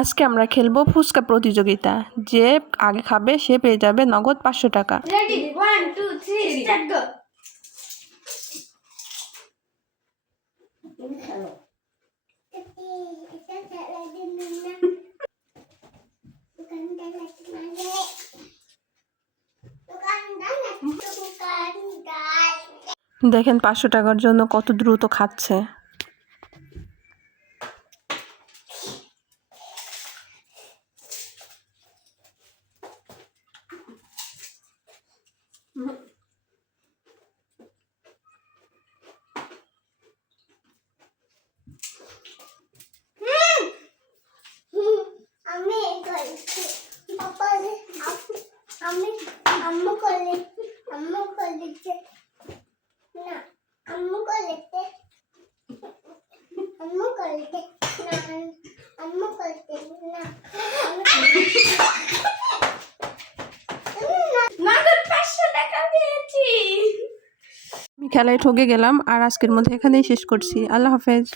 আজকে আমরা খেলবো ফুচকা প্রতিযোগিতা। যে আগে খাবে সে পেয়ে যাবে নগদ 500 টাকা। রেডি 1 2 3 স্টার্ট গো। দেখেন 500 টাকার জন্য কত দ্রুত খাচ্ছে। আমি খেলায় ঠকে গেলাম আর আজকের মধ্যে এখানেই শেষ করছি। আল্লাহ হাফেজ।